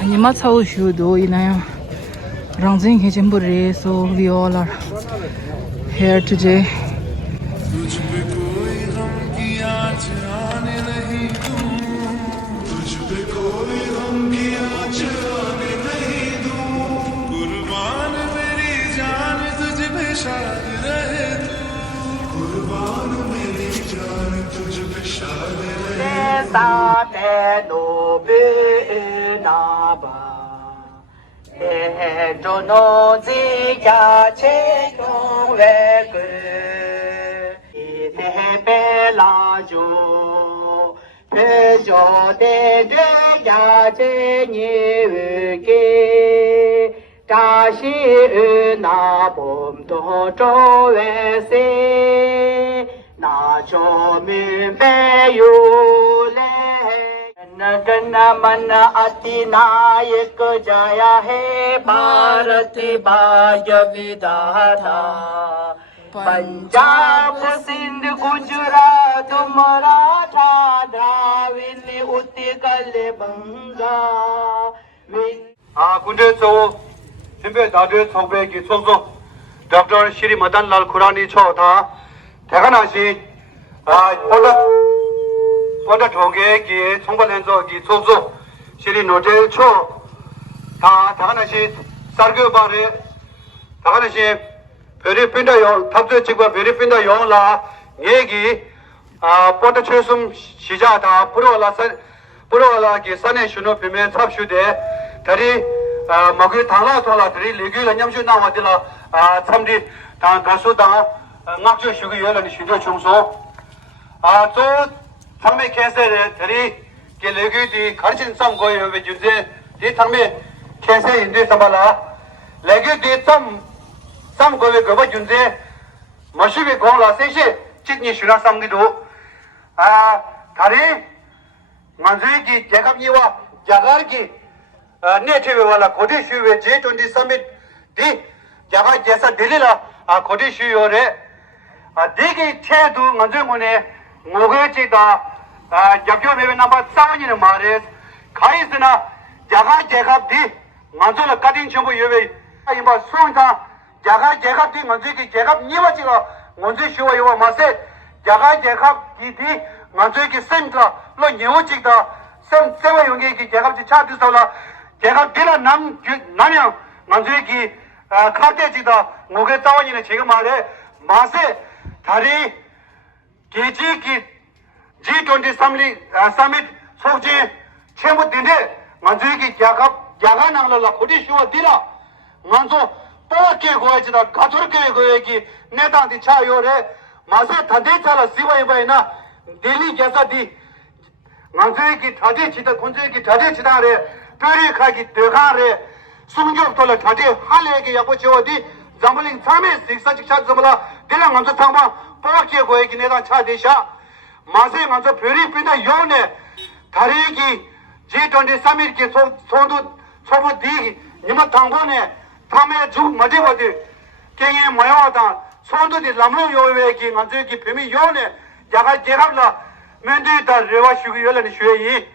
Anima Sao Shudo in a Ranzing Hijimbure, so we all are here today. मन अतिनायक जया है भारत भाग्य विधाता पंजाब सिंध गुजरात मराठा द्राविड उत्कल बंगा 군대에서 준비 다들筹备기 총수 Dr. Shri Madan Lal Khurani 초다 대관하시 본다 총계기 총괄연소기 총수 Shri 노젤 초다 대관하시 sar교바레 대관하시 베리핀다요 탑재 직과 베리핀다 용라 얘기 본다 최숨 시자다 부러라기 산에 신호 비면 탑슈데 다리 먹이 당라 돌아 다리 레귤 냠슈 나와들라 참디 다 가수다 막주 쉬고 열는 쉬도 중소 저 상매 캐세에 다리 게 레귤디 가르친 쌈 거예요 왜 주제 이 상매 캐세 인데 삼발라 레귤디 쌈 거에 거버 준제 마시비 공라 세시 직니 쉬나 쌈기도 다리 만주기 제갑니와 자가르기 native वाला कोडी शुवे G20 summit दी जगह जैसा दिल्ली ला कोडी शुवे हो रे दिगी छे दु मंजू मुने मोगे चिता जब में नंबर 7 ने मारे खाई सना जगह दी मंजू ला कटिंग छबो योवे इबा सोंगा जगह दी मंजू की जगह निवा चिगा मंजू शुवे यो मासे जगह दी मंजू की सेंटर लो निवा चिता सम सेवा योगे की जगह चा दिसला 제가 빌라 남양 만주기 카테지다 목에 따원이네 지금 말해 마세 다리 계지기 G20 서밋 속지 최무딘데 만주기 야가낭라라 고디 쉬워 디라 만조 또게 고야지다 가토르게 고야기 내단디 차요래 마세 다데차라 시바이바이나 델리 게사디 만주기 다데치다 콘주기 다데치다래 Puri khaki tegare sumjok tola thati halege yapo chewadi zambalin same siksa chikcha zamala dila ngamsa thangma poke goye ki neda cha desha mase ngamsa puri pinda yone tharigi G20 summit ki sondu chobu di nima thangone thame ju made bade kenge mayawada sondu di lamlo yowe ki ngamsa ki pemi yone jaga jegabla mendi ta rewa shugi yole ni shweyi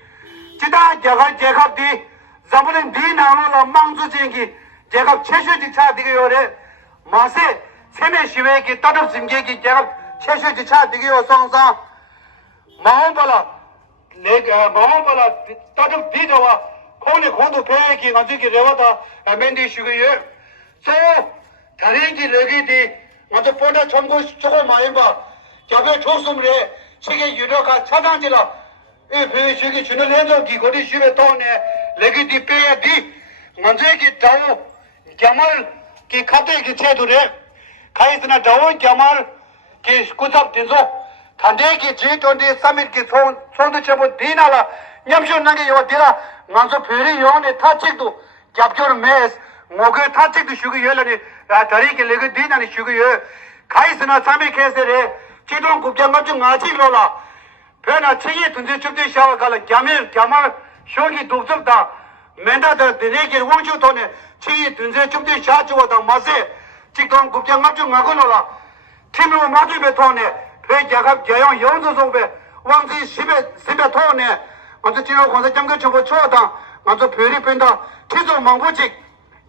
chita jaga di zambalin di 나눠라 망주쟁기 제가 최셔지 차 되게요래 마세 세메 시외기 따뜻 심계기 제가 최셔지 차 되게요 상상 마음발라 내가 마음발라 따뜻 뒤져와 코니 고도 배기 가지기 레와다 맨디 쉬고요 저 다른기 레기디 먼저 보다 전고 저거 많이 봐 저게 조심해 세계 유료가 차단지라 이 배식이 주는 해적이 거리 쉬에 떠네 레기디 빼야디 मंजे दाओ जमाल की खाते की छेदुरे खाइसना दाओ जमाल की कुछ दिनसो थांडे की G20 समिट की सोंदु चबो दीनाला 냠쇼 नंगे यो दिला मंजो फेरी योने थाचिकदु 잡교르 메스 मोगे थाचिकदु शुगु योला니 다리 की लेगे दीना니 शुगु यो खाइसना समिट केसेरे 지동 국장감 중 아치로라 변화 체계 둔제 줍대 샤와 갈라 자말 쇼기 독점다 맨다더 드네게 원주 돈에 체계 둔제 줍대 샤주와다 마세 지동 국장감 중 아고노라 팀으로 마주베 돈에 배자갑 자영 영조송배 왕지 십에 토네 먼저 지로 공사 점거 주고 초다 먼저 별이 뺀다 최소 망고직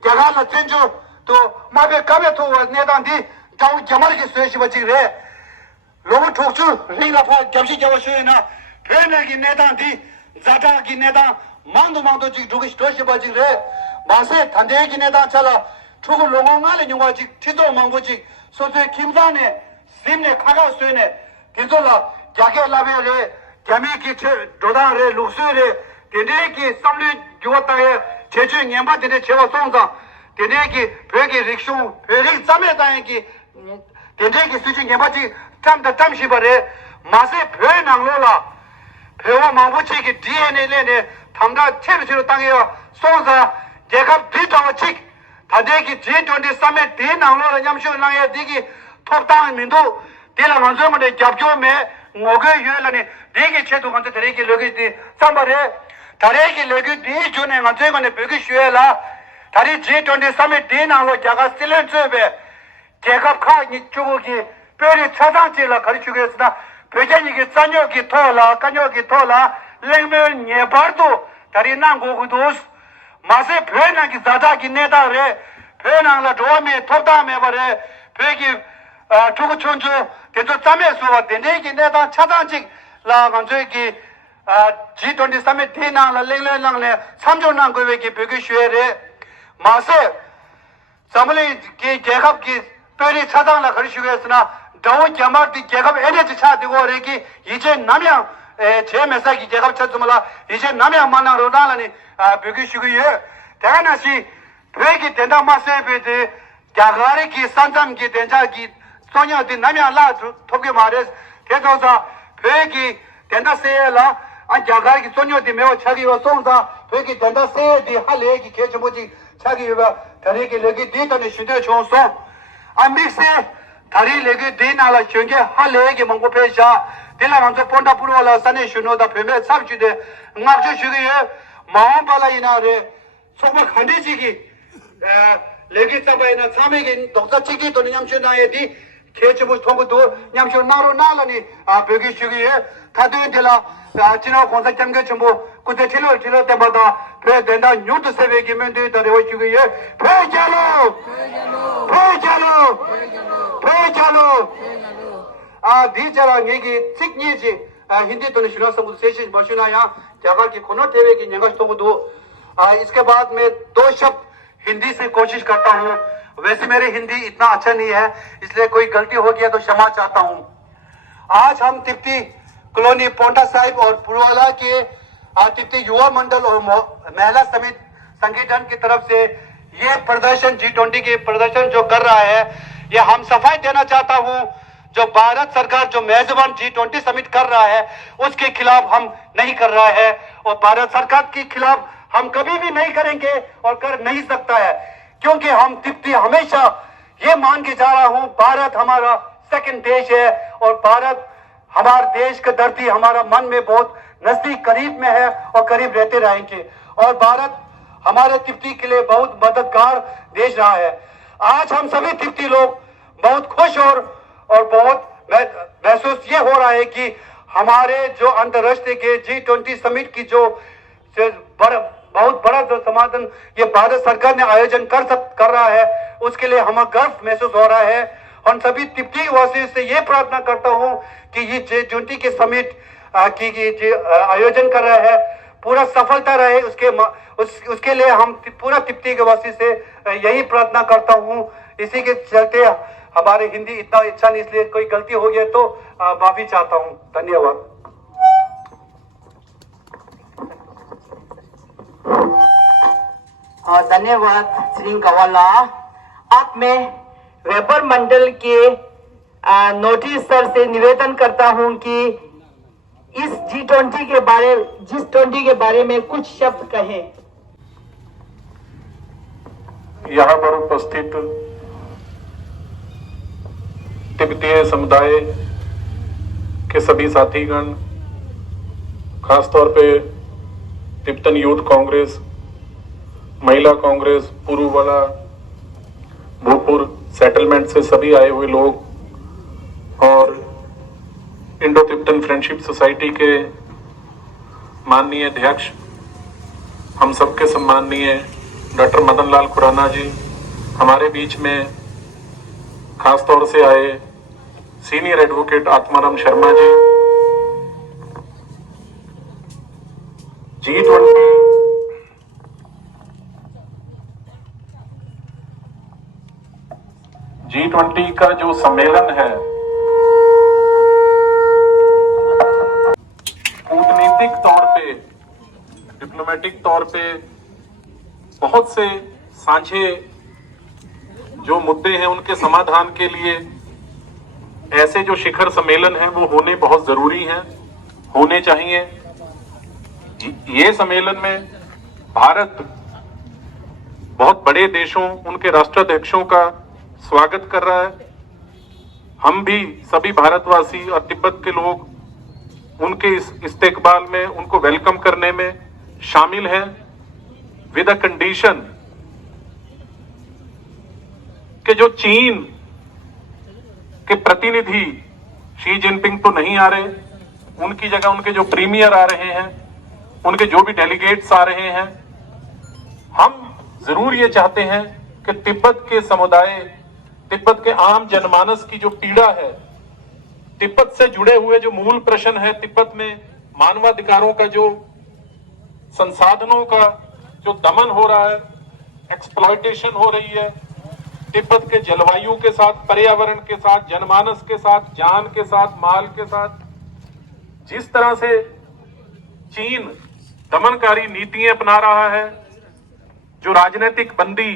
야가나 전주 또 마베 가베 토 내단디 자우 자마르게 수여시버지 그래 로고 톡주 링라파 잠시 잡아 수여나 별내기 내단디 자다기 내단 망도 지 두기 수여시버지 그래 마세 단대기 내단 차라 초고 로고가래 용화지 최소 망고직 소소의 김산에 심내 카가 수여네 계속라 자게 라베레 자미기 도다레 룩스레 데네기 삼류 주었다에 제주 년바들의 제와 송사 데네기 벽이 릭쇼 벽이 잠에다기 데네기 수준 년바지 잠시버레 마세 벽낭로라 벽와 망보치기 DNA네 담다 체르치로 땅에요 송사 제가 비정어칙 다데기 G20 서밋 대낭로라 냠쇼랑에 디기 톱당 민도 대라 먼저만에 잡교메 मोगे युलाने देगे छे तो गंते तरीके लोगे दी संबरे तरीके लोगे दी जोने गंते गने बेगे शुएला तारी G20 समिट दिन आलो जगह सिलेंस बे जेकब खा निचुगो की पेरी छदां चेला खरी चुगेसना पेजेनी के संयो की थोला कन्यो की थोला लेंगमे नेबारदो तारी नांगो गुदोस मासे फेना की दादा की नेता रे फेना ला दोमे थोदा में बरे पेगीทุกชนจูเดี๋ยวจะไม่สู้ว่าเดี๋ยวนี้เนี่ยต้องชัดจิกลากันช่วยกี่G20 summitที่นั่งละเล่งๆเลย3조นั่งก็เวกี่ไปกี่ช่วยเลยมาเสียสมัยกี่เจ้ากี่เปรีชัดละเขาช่วยสินะดาวจามาที่เจ้าเอเนจิชาติก็เรื่องกี่ยี่เจน้ำยังเชื่อเมสกี่เจ้าชัดสมละยี่เจน้ำยังมันนั่งรถนั่งละนี่ไปกี่ช่วยแต่นั่นสิเพื่อกี่เดินทางมาเสียไปที่จากอะไรกี่สันจำกี่เดินทางกี่소녀 디 남이야 라 토게 말레스 대도사 베기 된다 세라 아 자가기 소녀 디 메오 차기와 송사 베기 된다 세디 할레기 개점보지 차기와 다리기 레기 디다네 슈데 총소 암빅세 다리 레기 디나라 쳔게 할레기 몽고 페샤 딜라 먼저 본다 부르라 산에 슈노다 베메 삽주데 응압주 슈기에 마음발라 이나레 소바 간데지기 레기 사바이나 참에게 독자치기 도는 냠슈나에디 개체부 통보도 냠쇼 나로 나라니 벽이 주기에 다도엔텔라 지나 공사 점거 정보 그때 질러 때마다 배 된다 뉴트 세배기면 되다래 오주기에 배자로 디자랑 얘기 찍니지 हिंदी तो निशुना सब सेशन मशुना यहाँ जगह की कोनो टेवे की निगाह तो दो इसके बाद मैं 2 शब्द हिंदी से कोशिश करता हूँ वैसे मेरी हिंदी इतना अच्छा नहीं है इसलिए कोई गलती हो गया तो क्षमा चाहता हूं आज हम तिप्ती कॉलोनी पोंटा साहिब और पुरवाला के तिप्ती युवा मंडल और महिला समिति संगठन की तरफ से ये प्रदर्शन G20 के प्रदर्शन जो कर रहा है ये हम सफाई देना चाहता हूं जो भारत सरकार जो मेजबान G20 समिट कर रहा है उसके खिलाफ हम नहीं कर रहा है और भारत सरकार के खिलाफ हम कभी भी नहीं करेंगे और कर नहीं सकता है क्योंकि हम तिप्ती हमेशा ये मान के जा रहा हूं भारत हमारा सेकंड देश है और भारत हमारे देश का धरती हमारा मन में बहुत नजदीक करीब में है और करीब रहते रहेंगे और भारत हमारे तिप्ती के लिए बहुत मददगार देश रहा है आज हम सभी तिप्ती लोग बहुत खुश और बहुत महसूस ये हो रहा है कि हमारे जो अंतर्राष्ट्रीय के G20 समिट की जो बहुत बड़ा जो समाधान ये भारत सरकार ने आयोजन कर रहा है उसके लिए हमें गर्व महसूस हो रहा है हम सभी तिप्ती वासियों से ये प्रार्थना करता हूं कि ये G20 के समिट की आयोजन कर रहा है पूरा सफलता रहे उसके लिए हम पूरा तिप्ती के वासी से यही प्रार्थना करता हूं इसी के चलते हमारे हिंदी इतना अच्छा नहीं इसलिए कोई गलती हो गया तो माफी चाहता हूं धन्यवाद धन्यवाद श्री कवाला अब मैं वेबर मंडल के नोटिस सर से निवेदन करता हूं कि इस G20 के बारे में कुछ शब्द कहें यहाँ पर उपस्थित तिब्बतीय समुदाय के सभी साथीगण खासतौर पे तिब्बतन यूथ कांग्रेस महिला कांग्रेस पुरुवाला भूपुर सेटलमेंट से सभी आए हुए लोग और इंडो तिब्बतन फ्रेंडशिप सोसाइटी के माननीय अध्यक्ष, हम सबके सम्माननीय डॉक्टर मदन लाल खुराना जी, हमारे बीच में खास तौर से आए senior advocate Atmaram Sharma ji, G20 का जो सम्मेलन है, कूटनीतिक तौर पे, डिप्लोमेटिक तौर पे बहुत से साझे जो मुद्दे हैं उनके समाधान के लिए ऐसे जो शिखर सम्मेलन हैं वो होने बहुत जरूरी हैं, होने चाहिए। ये सम्मेलन में भारत बहुत बड़े देशों, उनके राष्ट्राध्यक्षों का स्वागत कर रहा है। हम भी सभी भारतवासी और तिब्बत के लोग उनके इस इस्तेकबाल में, उनको वेलकम करने में शामिल हैं, विद अ कंडीशन कि जो चीन के प्रतिनिधि शी जिनपिंग तो नहीं आ रहे, उनकी जगह उनके जो प्रीमियर आ रहे हैं, उनके जो भी डेलीगेट्स आ रहे हैं, हम जरूर ये चाहते हैं कि तिब्बत के समुदाय, तिब्बत के आम जनमानस की जो पीड़ा है, तिब्बत से जुड़े हुए जो मूल प्रश्न है, तिब्बत में मानवाधिकारों का जो, संसाधनों का जो दमन हो रहा है, एक्सप्लॉयटेशन हो रही है, तिब्बत के जलवायु के साथ, पर्यावरण के साथ, जनमानस के साथ, जान के साथ, माल के साथ, जिस तरह से चीन दमनकारी नीतियां अपना रहा है, जो राजनीतिक बंदी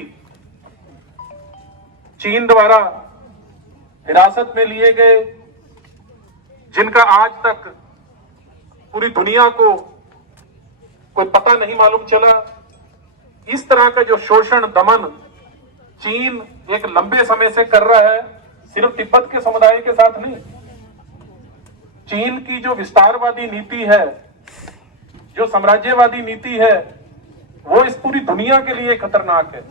चीन द्वारा हिरासत में लिए गए, जिनका आज तक पूरी दुनिया को कोई पता नहीं मालूम चला, इस तरह का जो शोषण, दमन चीन एक लंबे समय से कर रहा है, सिर्फ तिब्बत के समुदाय के साथ नहीं। चीन की जो विस्तारवादी नीति है, जो साम्राज्यवादी नीति है, वो इस पूरी दुनिया के लिए खतरनाक है।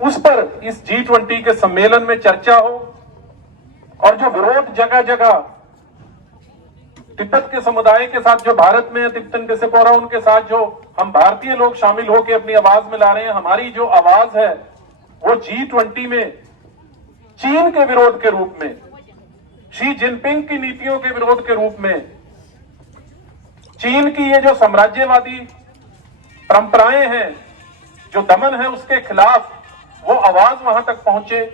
उस पर इस G20 के सम्मेलन में चर्चा हो, और जो विरोध जगह जगह तिब्बत के समुदाय के साथ, जो भारत में तिब्बतन डेस्पोरा, उनके साथ जो हम भारतीय लोग शामिल होकर अपनी आवाज में ला रहे हैं, हमारी जो आवाज है वो G20 में चीन के विरोध के रूप में, शी जिनपिंग की नीतियों के विरोध के रूप में, चीन की ये जो साम्राज्यवादी परंपराएं हैं, जो दमन है, उसके खिलाफ वो आवाज वहां तक पहुंचे।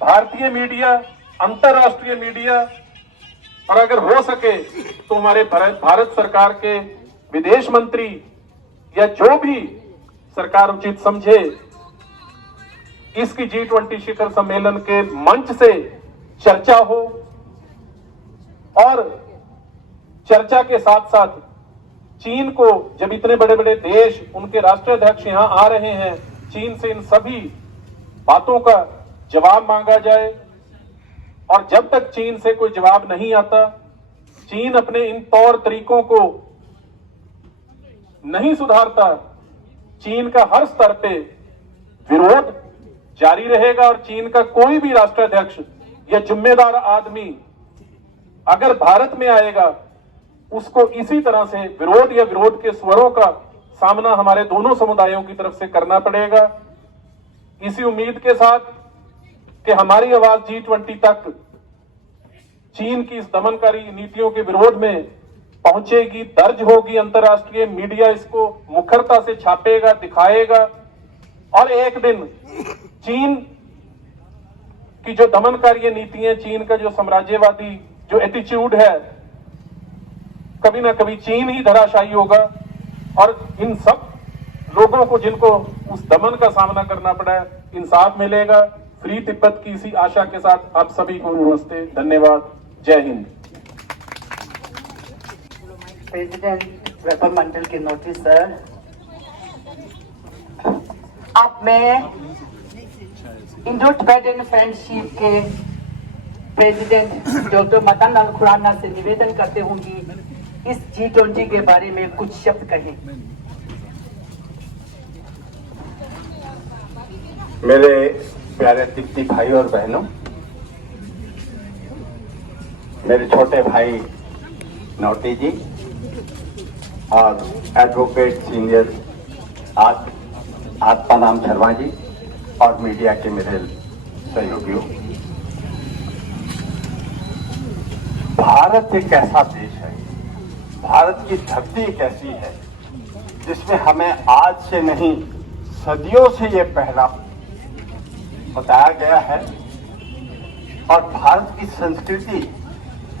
भारतीय मीडिया, अंतरराष्ट्रीय मीडिया, और अगर हो सके तो हमारे भारत सरकार के विदेश मंत्री या जो भी सरकार उचित समझे, इसकी G20 शिखर सम्मेलन के मंच से चर्चा हो, और चर्चा के साथ साथ चीन को, जब इतने बड़े बड़े देश, उनके राष्ट्राध्यक्ष यहां आ रहे हैं, चीन से इन सभी बातों का जवाब मांगा जाए। और जब तक चीन से कोई जवाब नहीं आता, चीन अपने इन तौर तरीकों को नहीं सुधारता, चीन का हर स्तर पे विरोध जारी रहेगा। और चीन का कोई भी राष्ट्राध्यक्ष या जिम्मेदार आदमी अगर भारत में आएगा, उसको इसी तरह से विरोध या विरोध के स्वरों का सामना हमारे दोनों समुदायों की तरफ से करना पड़ेगा। इसी उम्मीद के साथ कि हमारी आवाज G20 तक चीन की इस दमनकारी नीतियों के विरोध में पहुंचेगी, दर्ज होगी, अंतर्राष्ट्रीय मीडिया इसको मुखरता से छापेगा, दिखाएगा, और एक दिन चीन की जो दमनकारी नीतियां, चीन का जो साम्राज्यवादी जो एटीट्यूड है, कभी ना कभी चीन ही धराशायी होगा। और इन सब लोगों को, जिनको उस दमन का सामना करना पड़ा है, इंसाफ मिलेगा। फ्री तिब्बत की इसी आशा के साथ आप सभी को नमस्ते, धन्यवाद, जय हिंद। प्रेसिडेंट रेपर मंडल के नोटिस सर, अब मैं इंडो तिब्बतन फ्रेंडशिप के प्रेसिडेंट डॉक्टर मदन लाल खुराना से निवेदन करते हूँ कि इस G20 के बारे में कुछ शब्द कहें। मेरे प्यारे तिब्बती भाई और बहनों, मेरे छोटे भाई नौटी जी और एडवोकेट सीनियर आत्माराम शर्मा जी और मीडिया के मेरे सहयोगियों, भारत एक ऐसा देश है, भारत की धरती एक ऐसी है जिसमें हमें आज से नहीं सदियों से ये पहला बताया गया है। और भारत की संस्कृति,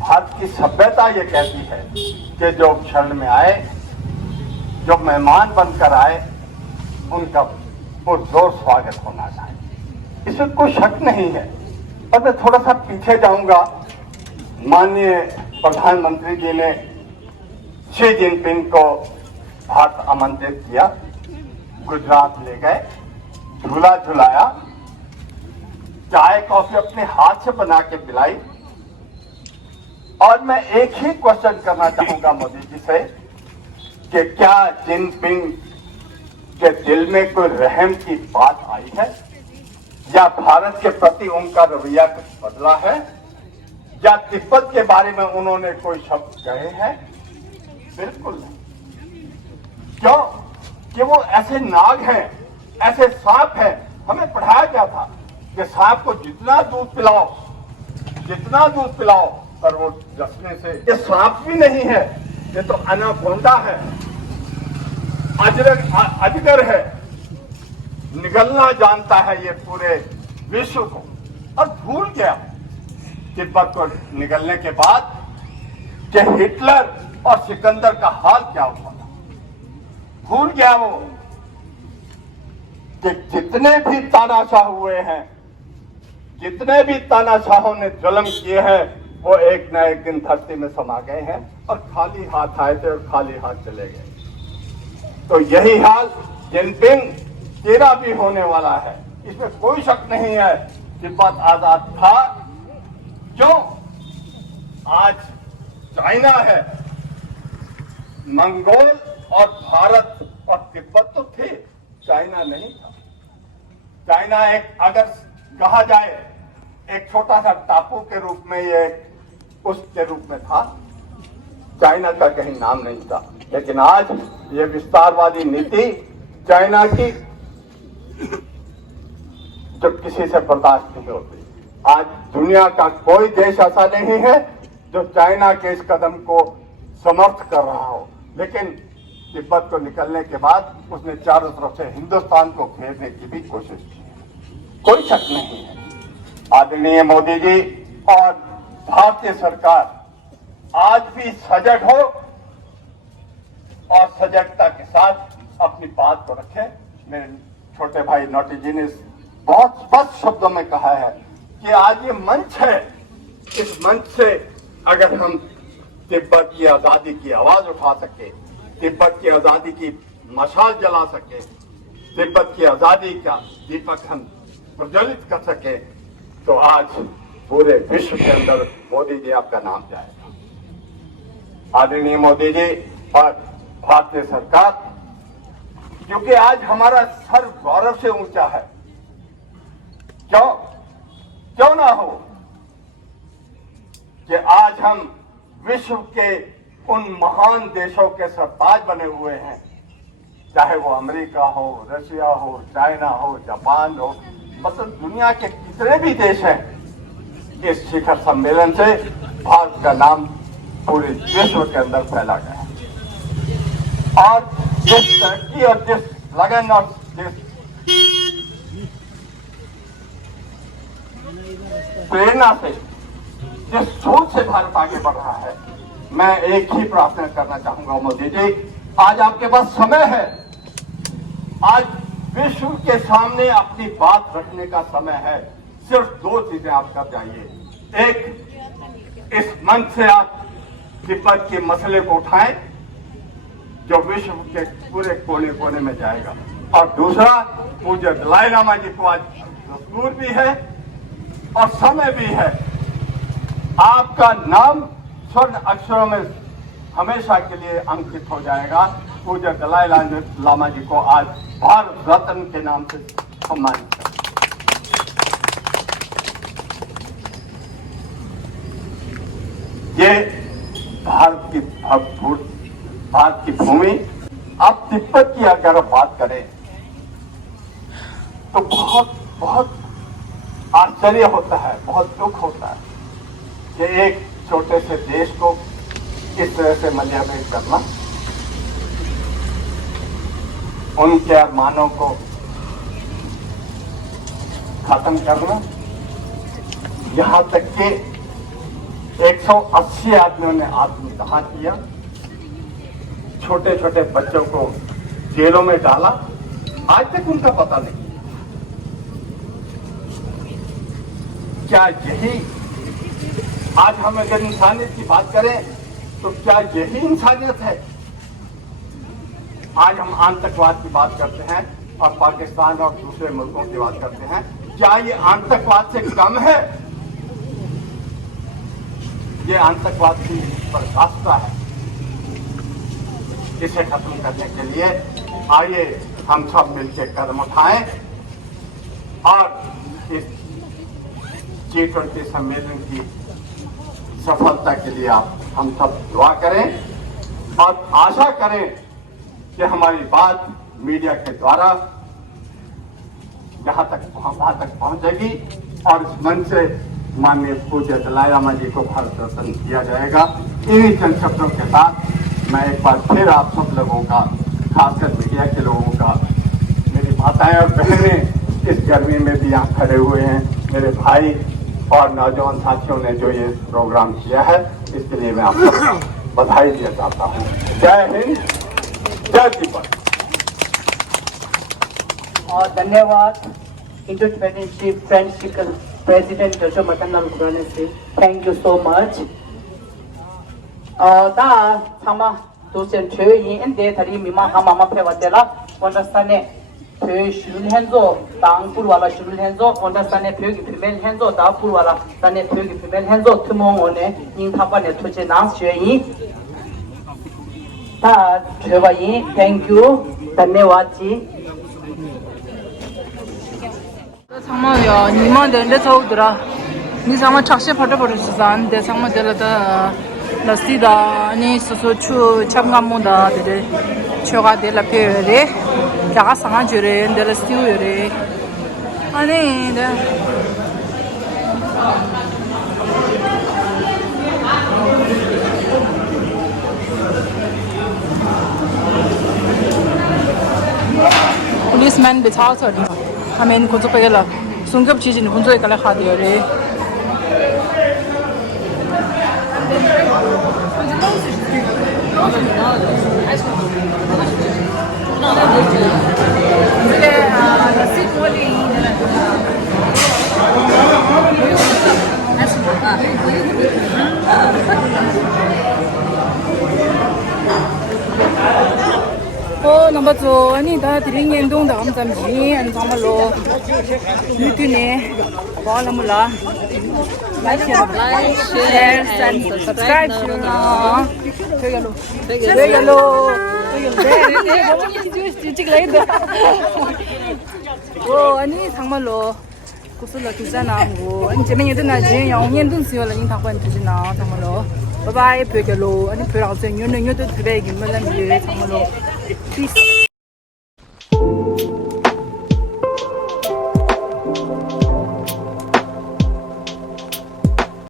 भारत की सभ्यता ये कहती है कि जो क्षण में आए, जो मेहमान बनकर आए, उनका पुरजोर स्वागत होना चाहिए, इसमें कोई शक नहीं है। और मैं थोड़ा सा पीछे जाऊंगा। माननीय प्रधानमंत्री जी ने शी जिनपिंग को भारत आमंत्रित किया, गुजरात ले गए, झूला झुलाया, चाय कॉफी अपने हाथ से बना के पिलाई। और मैं एक ही क्वेश्चन करना चाहूंगा मोदी जी से कि क्या जिनपिंग के दिल में कोई रहम की बात आई है, या भारत के प्रति उनका रवैया कुछ बदला है, या तिब्बत के बारे में उन्होंने कोई शब्द कहे हैं? बिल्कुल नहीं। क्यों? कि वो ऐसे नाग हैं, ऐसे सांप हैं। हमें पढ़ाया गया था कि सांप को जितना दूध पिलाओ, जितना दूध पिलाओ, पर वो डसने से, ये सांप भी नहीं है, ये तो एनाकोंडा है, अजगर है, निगलना जानता है ये पूरे विश्व को। और भूल गया तिब्बत को निगलने के बाद कि हिटलर और सिकंदर का हाल क्या हुआ था। भूल गया वो कि जितने भी तानाशाह हुए हैं, जितने भी तानाशाहों ने जुल्म किए हैं, वो एक न एक दिन धरती में समा गए हैं और खाली हाथ आए थे और खाली हाथ चले गए। तो यही हाल जिनपिंग तेरा भी होने वाला है, इसमें कोई शक नहीं है। तिब्बत आजाद था, क्यों? आज चाइना है, मंगोल और भारत और तिब्बत तो थे, चाइना नहीं था। चाइना एक, अगर कहा जाए, एक छोटा सा टापू के रूप में, ये उसके रूप में था, चाइना का कहीं नाम नहीं था। लेकिन आज ये विस्तारवादी नीति चाइना की, जो किसी से बर्दाश्त नहीं होती। आज दुनिया का कोई देश ऐसा नहीं है जो चाइना के इस कदम को समर्थ कर रहा हो। लेकिन तिब्बत को निकलने के बाद उसने चारों तरफ से हिंदुस्तान को घेरने की भी कोशिश की है, कोई शक नहीं है। आदरणीय मोदी जी और भारतीय सरकार आज भी सजग हो और सजगता के साथ अपनी बात को रखें। मेरे छोटे भाई नौटी जी ने बहुत स्पष्ट शब्दों में कहा है कि आज ये मंच है, इस मंच से अगर हम तिब्बत की आजादी की आवाज उठा सके, तिब्बत की आजादी की मशाल जला सके, तिब्बत की आजादी का दीपक हम प्रज्वलित कर सके, तो आज पूरे विश्व के अंदर मोदी जी आपका नाम जाएगा। आदरणीय मोदी जी और भारतीय सरकार, क्योंकि आज हमारा सर गौरव से ऊंचा है। क्यों ना हो कि आज हम विश्व के उन महान देशों के सरताज बने हुए हैं, चाहे वो अमेरिका हो, रशिया हो, चाइना हो, जापान हो, मतलब दुनिया के कितने भी देश हैं। इस शिखर सम्मेलन से भारत का नाम पूरे विश्व के अंदर फैला गया है। और जिस तरक्की और जिस लगन और जिस प्रेरणा से, जिस सोच से भारत आगे बढ़ रहा है, मैं एक ही प्रार्थना करना चाहूंगा मोदी जी, आज आपके पास समय है। आज विश्व के सामने अपनी बात रखने का समय है। सिर्फ दो चीजें आप कर जाइए। एक, इस मंच से आप तिब्बत के मसले को उठाएं जो विश्व के पूरे कोने कोने में जाएगा। और दूसरा, पूज्य दलाई लामा जी को आज दस्तूर भी है और समय भी है। आपका नाम स्वर्ण अक्षरों में हमेशा के लिए अंकित हो जाएगा। पूज्य दलाई लामा जी को आज भारत रत्न के नाम से सम्मानित करें। ये भारत की भूमि। अब तिब्बत की अगर बात करें तो बहुत बहुत आश्चर्य होता है, बहुत दुख होता है कि एक छोटे से देश को इस तरह से मर्यादित करना, उनके अरमानों को खत्म करना, यहां तक कि 180 आदमियों ने आत्मदाह किया, छोटे छोटे बच्चों को जेलों में डाला, आज तक उनका पता नहीं। क्या यही आज हम अगर इंसानियत की बात करें तो क्या यही इंसानियत है? आज हम आतंकवाद की बात करते हैं और पाकिस्तान और दूसरे मुल्कों की बात करते हैं, क्या ये आतंकवाद से कम है? ये आतंकवाद की पराकाष्ठा है। इसे खत्म करने के लिए आइए हम सब मिलकर कदम उठाएं और इस G20 सम्मेलन की सफलता के लिए हम सब दुआ करें और आशा करें कि हमारी बात मीडिया के द्वारा वहां तक पहुंचेगी और इस मंच से माननीय पूज्य दलाई लामा जी को भारत रत्न दिया जाएगा। इन्हीं चंद शब्दों के साथ मैं एक बार फिर आप सब लोगों का, खासकर मीडिया के लोगों का, मेरी माताएं और बहनें इस गर्मी में भी यहाँ खड़े हुए हैं, मेरे भाई और नौजवान साथियों ने जो ये प्रोग्राम किया है, इसके लिए मैं आप सबको बधाई दिया चाहता हूँ। जय हिंद, जय तिब्बत। और धन्यवाद इंडो-तिब्बत friendship president doctor Madan Khurana से, थैंक यू सो मच। दा थामा दोसेन छे इन दे थरी मिमा हामा फेवातेला वंडस्ताने फे शुल हेंजो तांगपुर वाला शुल हेंजो वंडस्ताने फे की फीमेल हेंजो दापुर वाला तने फे की फीमेल हेंजो तुमोने इन थापा ने तुचे नास छे इ ता छेवाई, थैंक यू, धन्यवाद जी। 상마야 니만데 내 저우더라 니 상마 착시 파트버르스산 데 상마 데라다 라시다 아니 소소추 참감모다 데데 초가 데라 페레 자가 상아 주레 데라 스티우레 아니 데 पुलिसमैन बिछा कर हमें कुछ पहला सुनकर चीज़ नहीं कुछ एक अलग खा दिया रे number 2 你的3年动的我们咱们你咱们咯你对呢完了没啦 like share and subscribe 啊这个咯这个来的哦你咱们咯故事了就在那我你这边有的那些要年度是要了你他管自己拿咱们咯拜拜别个咯你不要再有的特别给我们那边咱们咯Peace.